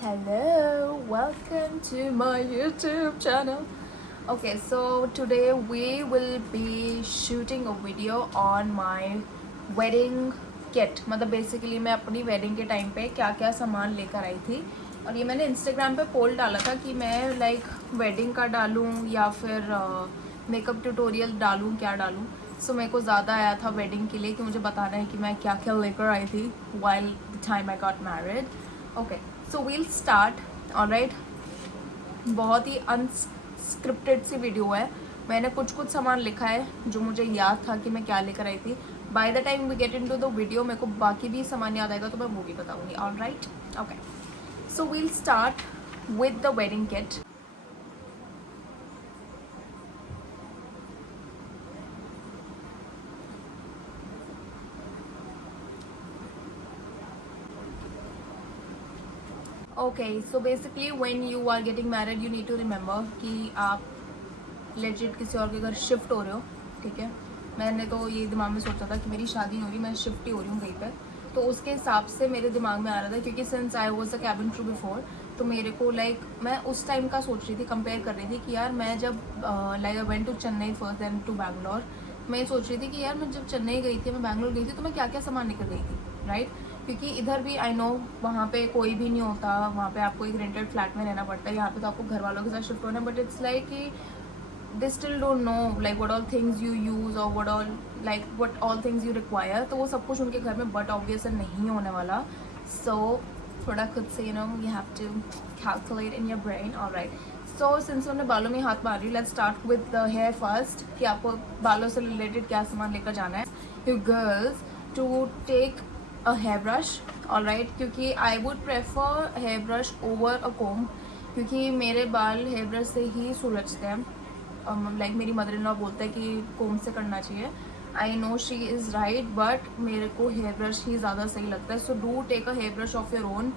Hello, welcome to my YouTube channel. Okay, so today we will be shooting a video on my wedding kit. मतलब basically मैं अपनी wedding के time पे क्या क्या सामान लेकर आई थी और ये मैंने इंस्टाग्राम पे पोल डाला था कि मैं लाइक वेडिंग का डालूँ या फिर मेकअप ट्यूटोरियल डालूँ, क्या डालूँ. सो मेरे को ज़्यादा आया था वेडिंग के लिए कि मुझे बताना है कि मैं क्या क्या लेकर आई थी while the time I got married. Okay, so we'll start. Alright, बहुत ही अनस्क्रिप्टेड सी वीडियो है. मैंने कुछ कुछ सामान लिखा है जो मुझे याद था कि मैं क्या लेकर आई थी. By the time we get into the video मेरे को बाकी भी सामान याद आएगा तो मैं वो भी बताऊँगी. Alright, okay, so we'll start with the wedding kit. Okay, so basically when you are getting married you need to remember कि आप लेजिट किसी और के घर शिफ्ट हो रहे हो. ठीक है, मैंने तो ये दिमाग में सोचा था कि मेरी शादी नहीं हो रही, मैं शिफ्ट ही हो रही हूँ कहीं पर. तो उसके हिसाब से मेरे दिमाग में आ रहा था क्योंकि since I was a cabin crew before, तो मेरे को लाइक मैं उस टाइम का सोच रही थी, कंपेयर कर रही थी कि यार मैं जब like I went to Chennai first then to Bangalore. मैं सोच रही थी कि यार मैं जब चेन्नई गई थी, मैं बैंगलोर गई थी, तो मैं क्या क्या सामान लेकर गई थी. राइट, क्योंकि इधर भी आई नो वहाँ पे कोई भी नहीं होता, वहाँ पे आपको एक रेंटेड फ्लैट में रहना पड़ता है. यहाँ पे तो आपको घर वालों के साथ शिफ्ट होना है, बट इट्स लाइक कि they still don't know like what all things you use or what all things you require. तो वो सब कुछ उनके घर में बट ऑब्वियस नहीं होने वाला. so थोड़ा खुद से you have to calculate in your brain. alright, so since मैंने बालों में हाथ मार रही हूँ, let's start with the hair first कि आपको बालों से रिलेटेड क्या सामान लेकर जाना है. you girls to take a hairbrush. alright, क्योंकि I would prefer hairbrush over a comb क्योंकि मेरे बाल हेयरब्रश से ही सुलझते हैं. लाइक मेरी मदर इन लॉ बोलता है कि कोम से करना चाहिए. I know she is right, but मेरे को हेयर ब्रश ही ज़्यादा सही लगता है. So do take a hair brush of your own.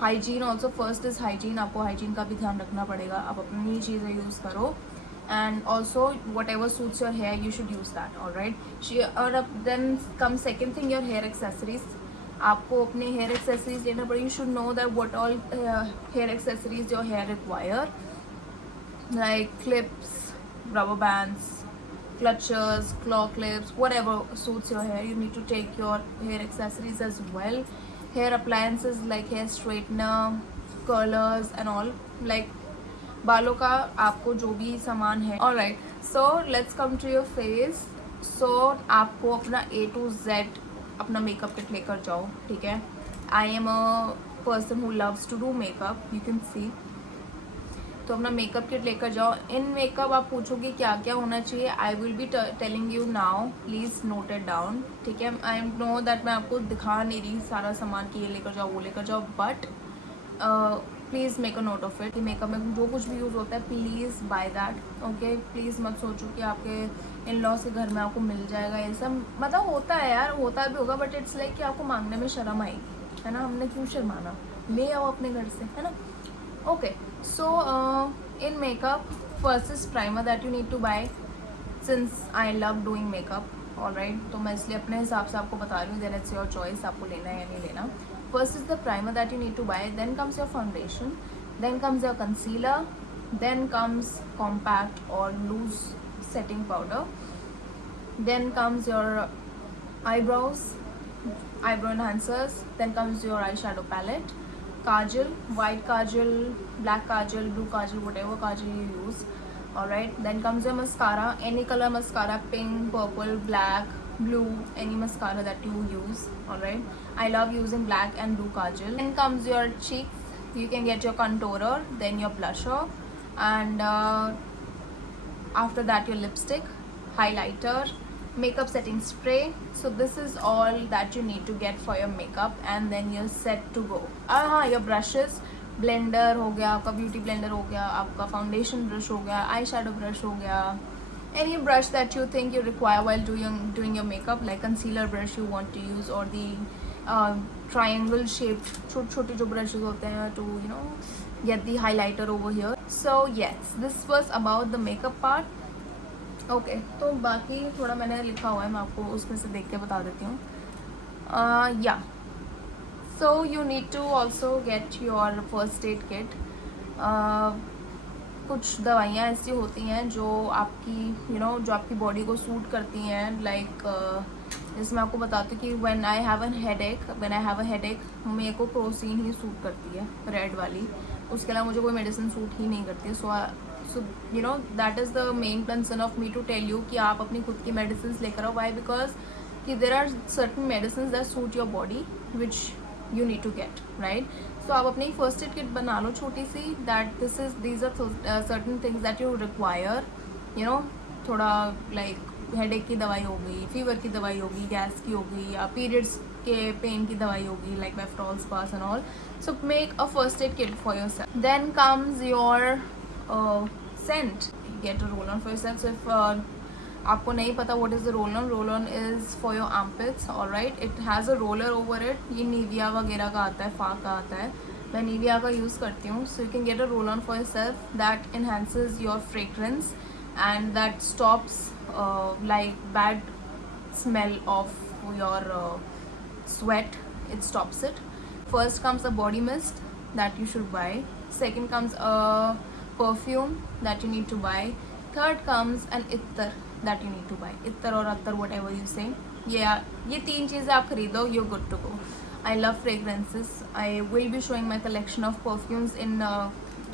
Hygiene also, first is hygiene. आपको हाइजीन का भी ध्यान रखना पड़ेगा. आप अपनी चीज़ें यूज़ करो and also whatever suits your hair you should use that. Alright, और अब then come second thing, your hair accessories. आपको अपने हेयर एक्सेसरीज लेना पड़ेगी. You should know that what all hair accessories your hair require, like clips, rubber bands, clutches, claw clips, whatever suits your hair. You need to take your hair accessories as well. Hair appliances like hair straightener, curlers and all. like बालों का आपको जो भी सामान है. alright, so let's come to your face. so आपको अपना A to Z अपना मेकअप किट लेकर जाओ. ठीक है, I am a person who loves to do makeup, you can see. तो अपना मेकअप किट लेकर जाओ. इन मेकअप आप पूछोगे क्या क्या होना चाहिए. I will be telling you now, please note it down. ठीक है, आई नो दैट मैं आपको दिखा नहीं रही सारा सामान कि ये लेकर जाओ वो लेकर जाओ, but please make a note of it. Makeup में जो कुछ भी यूज़ होता है please by that. Okay, please मत सोचो कि आपके इन लॉज के घर में आपको मिल जाएगा. ये सब मतलब होता है यार, होता भी होगा, बट इट्स लाइक कि आपको मांगने में शर्म आएगी, है ना. हमने क्यों शर्माना, ले आओ अपने घर से, है ना. okay, so in makeup, first is primer that you need to buy since I love doing makeup. alright, तो मैं इसलिए अपने हिसाब से आपको बता रही हूँ. then it's your choice आपको लेना है या नहीं लेना. first is the primer that you need to buy, then comes your foundation, then comes your concealer, then comes compact or loose setting powder, then comes your eyebrows, eyebrow enhancers, then comes your eyeshadow palette, kajal, white kajal, black kajal, blue kajal, whatever kajal you use. alright, then comes your mascara, any color mascara, pink, purple, black, blue, any mascara that you use. alright, I love using black and blue kajal. Then comes your cheeks, you can get your contourer, then your blusher, and after that your lipstick, highlighter, makeup setting spray. so this is all that you need to get for your makeup and then you're set to go. हाँ, your brushes, blender हो गया आपका, beauty blender हो गया आपका, foundation brush हो गया, eye shadow brush हो गया, any brush that you think you require while doing your makeup, like concealer brush you want to use, or the triangle shaped छोटे जो brushes होते हैं to get the highlighter over here. so yes, this was about the makeup part. Okay, तो बाकी थोड़ा मैंने लिखा हुआ है, मैं आपको उसमें से देख के बता देती हूँ. या So you need to also get your first aid kit. कुछ दवाइयाँ ऐसी होती हैं जो आपकी जो आपकी बॉडी को सूट करती हैं, लाइक जैसे मैं आपको बताती हूँ कि when I have a headache मेरे को क्रोसिन ही सूट करती है, रेड वाली. उसके अलावा मुझे कोई मेडिसिन सूट ही नहीं करती. So that is the main concern of me to tell you कि आप अपनी खुद की मेडिसिन लेकर आओ. वाई? बिकॉज कि there are certain medicine that suit your body which you need to get, right. So आप अपनी फर्स्ट एड किट बना लो छोटी सी, that these are certain things that you require. थोड़ा लाइक हेडेक की दवाई हो गई, फीवर की दवाई होगी, गैस की होगी, या पीरियड्स के पेन की दवाई होगी, like Meftal, Spas and all. So make a first aid kit for yourself. Then comes your scent. Get a roll-on for yourself. So if आपको नहीं पता what is the roll-on, roll-on is for your armpits, alright. It has a roller over it. ये Nivea वगैरह का आता है, फा का आता है. मैं Nivea का यूज़ करती हूँ. So you can get a roll-on for yourself that enhances your fragrance and that stops like bad smell of your sweat. It stops it. First comes a body mist that you should buy. Second comes a perfume that you need to buy. Third comes an ittar that you need to buy. Ittar or attar, whatever you say. ये तीन चीज़ें आप खरीदो, you're good to go. I love fragrances. I will be showing my collection of perfumes in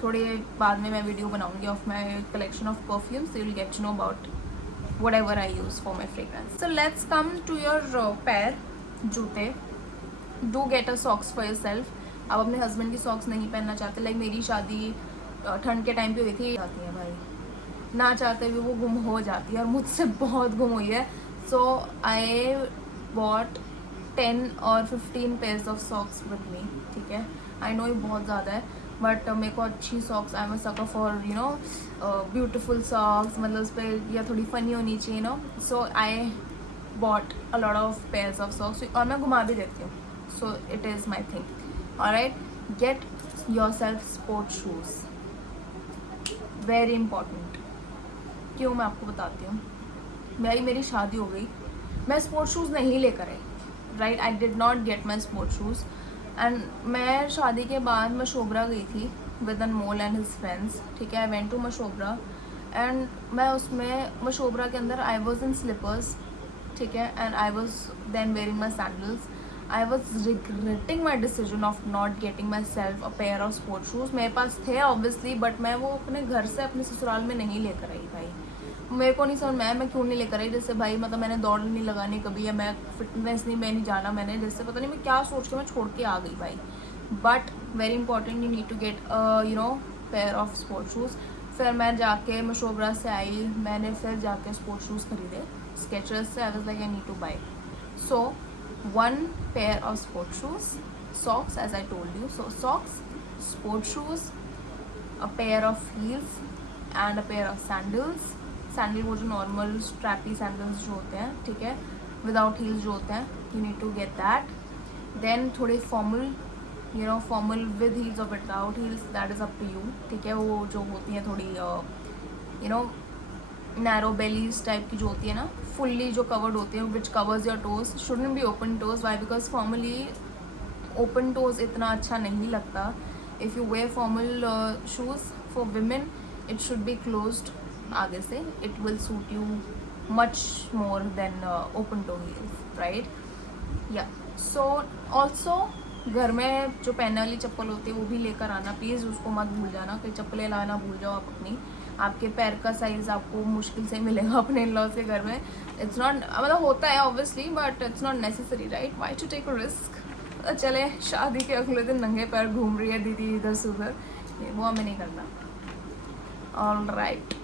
थोड़े बाद में मैं video बनाऊंगी of my collection of perfumes. So you'll get to know about whatever I use for my fragrance. So let's come to your pair, जूते. Do get a socks for yourself. आप अपने husband की socks नहीं पहनना चाहते, like मेरी शादी ठंड के टाइम पे हुई थी, जाती है भाई, ना चाहते हुए वो गुम हो जाती है, और मुझसे बहुत गुम हुई है. सो आई बॉट 10 और 15 pairs of socks with me. ठीक है, आई नो ये बहुत ज़्यादा है, बट मेरे को अच्छी socks, I am a sucker for beautiful socks, मतलब उस पर या थोड़ी फनी होनी चाहिए. So I bought a lot of pairs of socks, और मैं घुमा भी देती हूँ. So it is my thing. Alright, get yourself sport shoes. Very important. क्यों, मैं आपको बताती हूँ. मेरी शादी हो गई, मैं स्पोर्ट शूज़ नहीं लेकर आई, right. I did not get my sport shoes. And मैं शादी के बाद मशोबरा गई थी with Anmol and his friends. ठीक है, आई वेंट टू मशोबरा एंड मैं उसमें मशोबरा के अंदर आई वॉज इन स्लीपर्स. ठीक है, and I was then wearing my sandals. I was regretting my decision of not getting myself a pair of sport shoes. मेरे पास थे obviously, but मैं वो अपने घर से अपने ससुराल में नहीं लेकर आई भाई. मेरे को नहीं समझ में मैं क्यों नहीं लेकर आई. जैसे भाई मतलब मैंने दौड़ नहीं लगानी कभी, या मैं फिटनेस नहीं, मैं नहीं जाना मैंने, जैसे पता नहीं मैं क्या सोच के मैं छोड़ के आ गई भाई. But very important, you need to get pair of sport shoes. फिर मैं जाके मशोबरा से आई, मैंने फिर जाके स्पोर्ट शूज़ खरीदे स्केचर्स से. I was like I need two by. So one pair of sport shoes, socks as I told you. So socks, sport shoes, a pair of heels and a pair of sandals. Sandal वो जो normal strappy sandals जो होते हैं, ठीक है, without heels जो होते हैं, you need to get that. Then थोड़े फॉर्मल, फॉर्मल विद हील्स और without heels, that is up to you. ठीक है, वो जो होती हैं थोड़ी नैरो बेलीज टाइप की जो होती है ना, फुल्ली जो कवर्ड होती है, which covers your toes, shouldn't be open toes. Why? Because formally open toes इतना अच्छा नहीं लगता. If you wear formal shoes for women, it should be closed आगे से. It will suit you much more than open toe heels, right. या so also घर में जो पहनने वाली चप्पल होती है वो भी लेकर आना प्लीज़. उसको मत भूल जाना, कोई चप्पलें लाना भूल जाओ आप अपनी. आपके पैर का साइज़ आपको मुश्किल से मिलेगा अपने इन-लॉज के घर में. इट्स नॉट, मतलब होता है obviously, but it's not necessary, right. Why to take a risk. चले शादी के अगले दिन नंगे पैर घूम रही है दीदी इधर से उधर, वो हमें नहीं करना. ऑलराइट,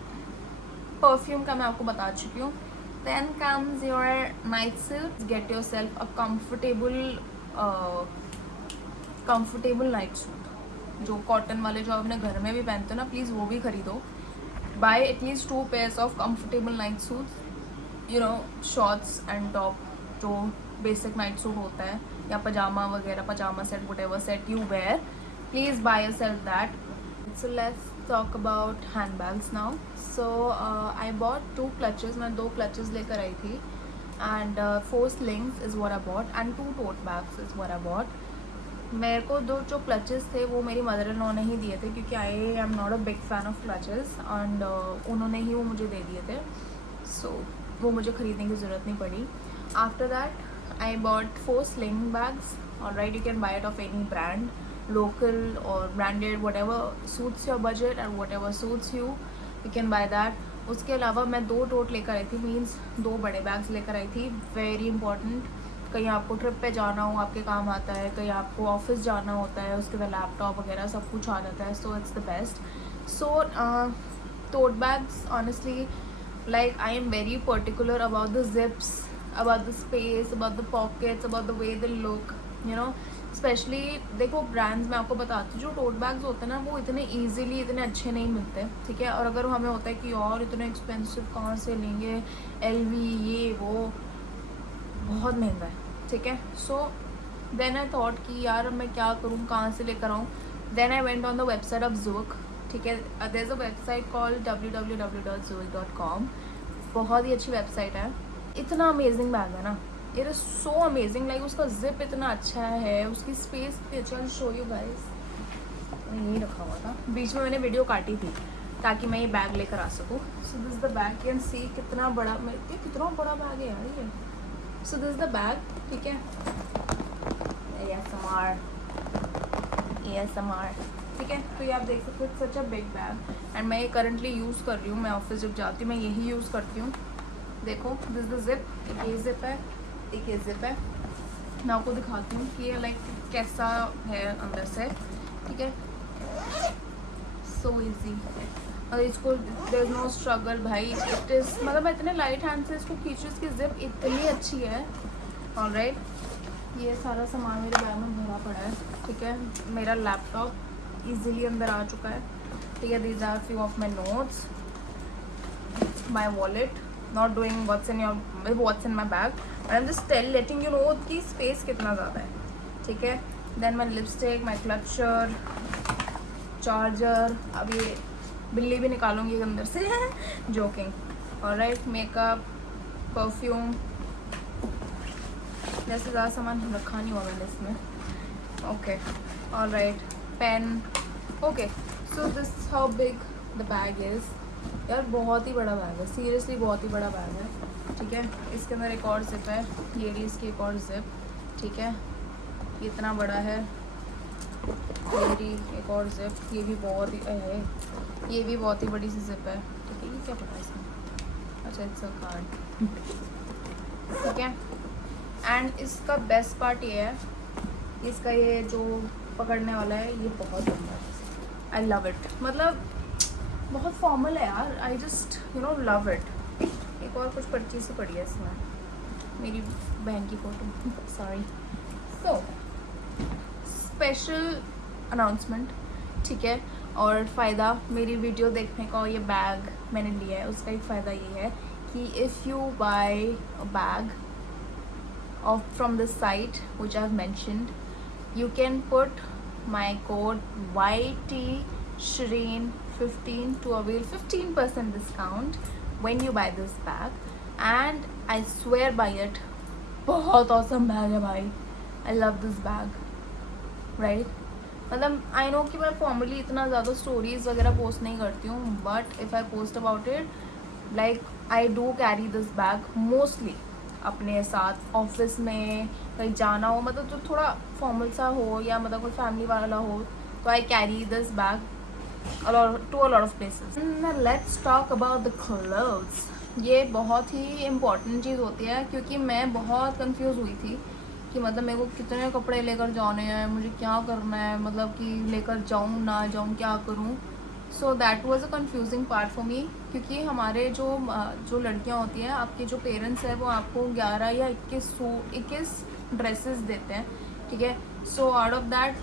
परफ्यूम का मैं आपको बता चुकी हूँ. Then comes your night suit. Get yourself a comfortable night suit, जो कॉटन वाले जो आप अपने घर में भी पहनते हो ना, प्लीज़ वो भी खरीदो. Buy at least 2 pairs of comfortable night suit. Shorts and top जो बेसिक नाइट सूट होता है, या पजामा वगैरह, pyjama set, what set you wear, please buy yourself that. So let's talk about handbags now. So I bought 2 clutches. मैं 2 clutches लेकर आई थी, and 4 slings is what I bought, and 2 tote bags is what I bought. मेरे को जो clutches थे वो मेरी मदर इन लॉ ने ही दिए थे, क्योंकि I am not a big fan of clutches, and उन्होंने ही वो मुझे दे दिए थे, सो वो मुझे ख़रीदने की ज़रूरत नहीं पड़ी. After that I bought 4 sling bags. Alright, you can buy it of any brand, local or branded, whatever suits your budget and whatever suits you, you can buy that. उसके अलावा मैं 2 टोट लेकर आई थी, मीन्स 2 बड़े बैग्स लेकर आई थी. वेरी इंपॉर्टेंट, कहीं आपको ट्रिप पे जाना हो आपके काम आता है, कहीं आपको ऑफिस जाना होता है, उसके बाद लैपटॉप वगैरह सब कुछ आ जाता है, so it's the best. So tote bags, honestly, like I am very particular about the zips, about the space, about the pockets, about the way they look, you know. Specially देखो brands में आपको बताती हूँ, जो टोट bags होते हैं ना वो इतने ईजिली इतने अच्छे नहीं मिलते, ठीक है. और अगर हमें होता है कि और इतने एक्सपेंसिव कहाँ से लेंगे, LV ये वो बहुत महंगा है, ठीक है. सो देन आई थॉट कि यार मैं क्या करूँ, कहाँ से लेकर आऊँ. Then I went on the website of Zook, ठीक है. There is a website called www.zook.com. बहुत ही अच्छी वेबसाइट है. इतना अमेजिंग बैग है ना, it is so amazing. Like उसका जिप इतना अच्छा है, उसकी स्पेस भी अच्छा. आई शो यू गाइस, यही रखा हुआ था, बीच में मैंने वीडियो काटी थी ताकि मैं ये बैग लेकर आ सकूँ. So this is the bag, can see कितना बड़ा, ये कितना बड़ा बैग है यार ये. So this is the bag, ठीक है. ASMR, ठीक है. तो ये आप देख सकते हो, सच अ बिग बैग, एंड मैं ये करंटली यूज़ कर रही हूँ. मैं ऑफिस जब जाती हूँ मैं यही यूज़ करती हूँ. देखो दिस द जिप, एक ये जिप है, एक ये जिप है. मैं आपको दिखाती हूँ कि ये लाइक कैसा है अंदर से, ठीक है. सो ईजी, और इसको देयर इज नो स्ट्रगल भाई. इट इज़ मतलब मैं इतने लाइट हैंड से इसको खींचू, इसकी जिप इतनी अच्छी है. ऑलराइट, ये सारा सामान मेरे बैग में भरा पड़ा है, ठीक है. मेरा लैपटॉप इजीली अंदर आ चुका है, ठीक है. These are few of my notes, my wallet, not doing what's in my bag, I am just letting you know कि स्पेस कितना ज़्यादा है, ठीक है. Then my lipstick, my clutcher, charger. अब ये बिल्ली भी निकालूंगी अंदर से जोकिंग. ऑलराइट, मेकअप, परफ्यूम, जैसे ज़्यादा सामान रखा नहीं हुआ मैंने इसमें. Okay, alright, pen. Okay, so this how big the bag is. यार बहुत ही बड़ा बैग है, सीरियसली बहुत ही बड़ा बैग है, ठीक है. इसके अंदर एक और जिप है, ये रही इसकी एक और जिप, ठीक है. ये इतना बड़ा है. ये रही एक और जिप, ये भी बहुत ही ये भी बहुत ही बड़ी सी जिप है, ठीक है. ये क्या पता है इसमें, अच्छा इट्स अ कार्ड, ठीक है. एंड इसका बेस्ट पार्ट ये है, इसका ये जो पकड़ने वाला है ये बहुत लंबा है. आई लव इट, मतलब बहुत फॉर्मल है यार. I just you know love it. एक और कुछ पर्ची से पड़ी है इसमें, मेरी बहन की photo, sorry. So special announcement, ठीक है. और फ़ायदा मेरी वीडियो देखने का, और ये बैग मैंने लिया है उसका एक फ़ायदा ये है कि if you buy a bag from this site which I have mentioned, you can put my code YTSHREEN15 to avail 15% discount when you buy this bag, and I swear by it, बहुत awesome bag है भाई. I love this bag, right? मतलब I know कि मैं formally इतना ज़्यादा stories वगैरह post नहीं करती हूँ, but if I post about it, like I do carry this bag mostly अपने साथ. ऑफिस में कहीं जाना हो, मतलब जो थोड़ा फॉर्मल सा हो, या मतलब कोई फैमिली वाला हो, तो I carry this bag to a lot of places. Let's talk about the clothes. ये बहुत ही इम्पॉर्टेंट चीज़ होती है, क्योंकि मैं बहुत कंफ्यूज हुई थी कि मतलब मेरे को कितने कपड़े लेकर जाने हैं, मुझे क्या करना है, मतलब कि लेकर जाऊँ ना जाऊँ, क्या करूँ. So that was a confusing part for me, क्योंकि हमारे जो लड़कियां होती हैं, आपके जो पेरेंट्स हैं वो आपको 11 या 21 ड्रेसेस देते हैं, ठीक है. So out of that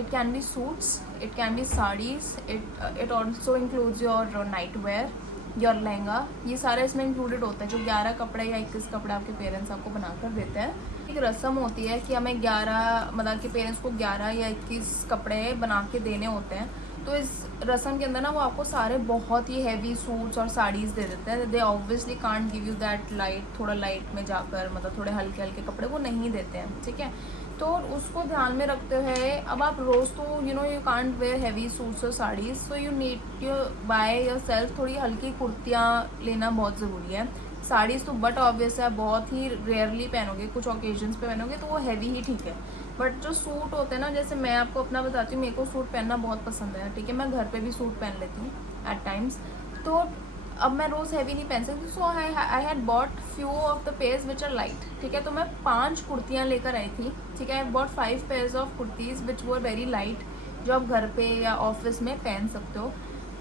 it can be suits, it can be saris, it also includes your night where, your lehenga. ये सारा इसमें इंक्लूडेड होता है. जो 11 कपड़े या 21 कपड़े आपके पेरेंट्स आपको बनाकर देते हैं. एक रस्म होती है कि हमें 11 मतलब कि पेरेंट्स को 11 या 21 कपड़े बना के देने होते हैं. तो इस रस्म के अंदर ना वो आपको सारे बहुत ही हैवी सूट्स और साड़ीज़ दे देते हैं. दे obviously can't give you that light, थोड़ा लाइट में जाकर, मतलब थोड़े हल्के हल्के कपड़े वो नहीं देते हैं, ठीक है. तो उसको ध्यान में रखते हुए अब आप रोज़ तो you can't wear heavy suits और saris, so you need you buy yourself थोड़ी हल्की कुर्तियाँ लेना बहुत ज़रूरी है। साड़ीज़ तो बट ऑब्वियस है, बहुत ही रेयरली पहनोगे, कुछ ओकेजन्स पे पहनोगे तो वो हैवी ही ठीक है। बट जो सूट होते हैं ना, जैसे मैं आपको अपना बताती हूँ, मेरे को सूट पहनना बहुत पसंद है, ठीक है, मैं घर पे भी सूट पहन लेती हूँ एट टाइम्स। तो अब मैं रोज़ हैवी नहीं पहन सकती, so I had bought few of the pairs which are light, ठीक है। तो मैं 5 कुर्तियाँ लेकर आई थी, ठीक है। आई bought 5 pairs of kurtis which were very light, जो आप घर पे या ऑफिस में पहन सकते हो।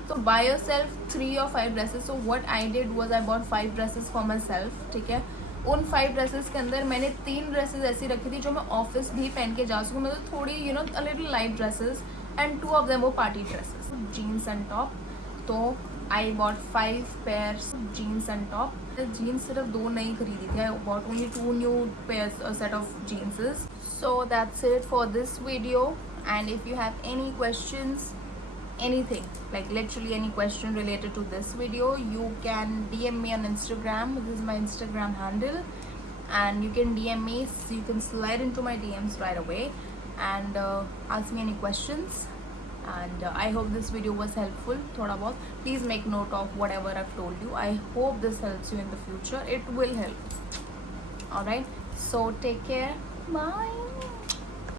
तो by your self 3 or 5 dresses. So what I did was I bought 5 dresses for my self, ठीक है। उन 5 ड्रेसेस के अंदर मैंने 3 ड्रेसेस ऐसी रखी थी जो मैं ऑफिस भी पहन के जा सकूँ, मतलब थोड़ी a little light dresses, and 2 of them वो party dresses, jeans and top. तो I bought 5 pairs jeans and top. Jeans सिर्फ 2 नहीं खरीदी थी, I bought only 2 new pairs set of jeanses. So that's it for this video, and if you have any questions, anything, like literally any question related to this video, you can DM me on Instagram. This is my Instagram handle, and you can DM me, so you can slide into my DMs right away and ask me any questions. And I hope this video was helpful. Thoda bahut, please make note of whatever I've told you. I hope this helps you in the future. It will help. All right, so take care, bye.